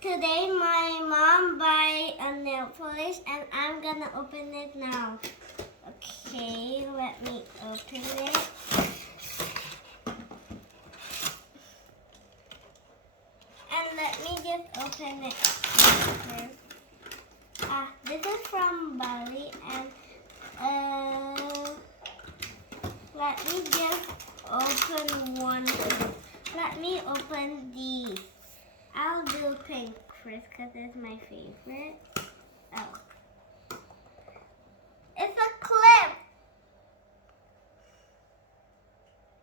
Today my mom buy a nail polish and I'm gonna open it now. Okay, let me open it. And let me just open it first. This is from Bali and let me just open one. Let me open these. I'll do pink first because it's my favorite. Oh. It's a clip!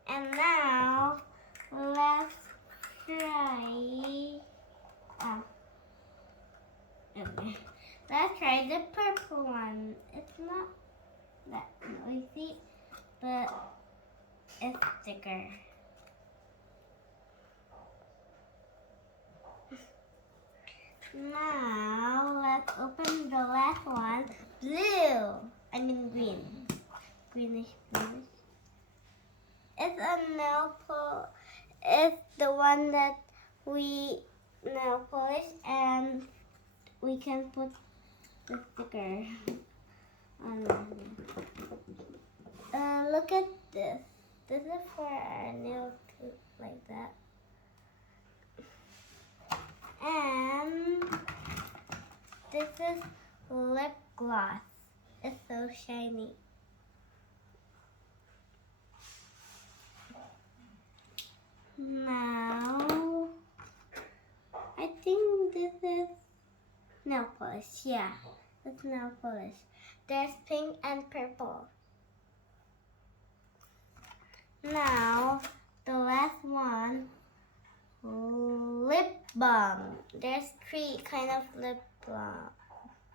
And now, let's try... Okay. Let's try the purple one. It's not that noisy, but it's thicker. Now, let's open the last one. Blue. I mean green. Greenish, bluish. It's a nail polish. It's the one that we nail polish and we can put the sticker on it. Look at this. This is for our nail too, like that. And this is lip gloss. It's so shiny. Now, I think this is nail polish. Yeah, it's nail polish. There's pink and purple. Now, the last one, lip balm. There's 3 kind of lip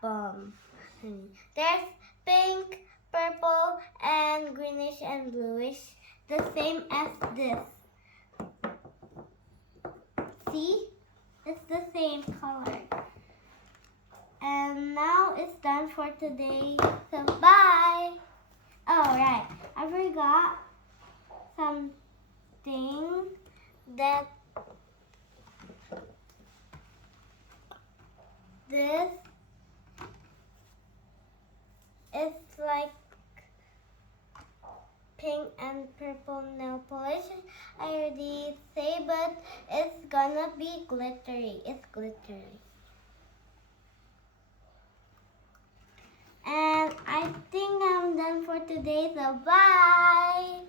balm. There's pink, purple, and greenish and bluish. The same as this. See? It's the same color. And now it's done for today. So bye! Oh right, I forgot something that this is like pink and purple nail polish. I already say, but it's gonna be glittery. It's glittery. And I think I'm done for today, so bye!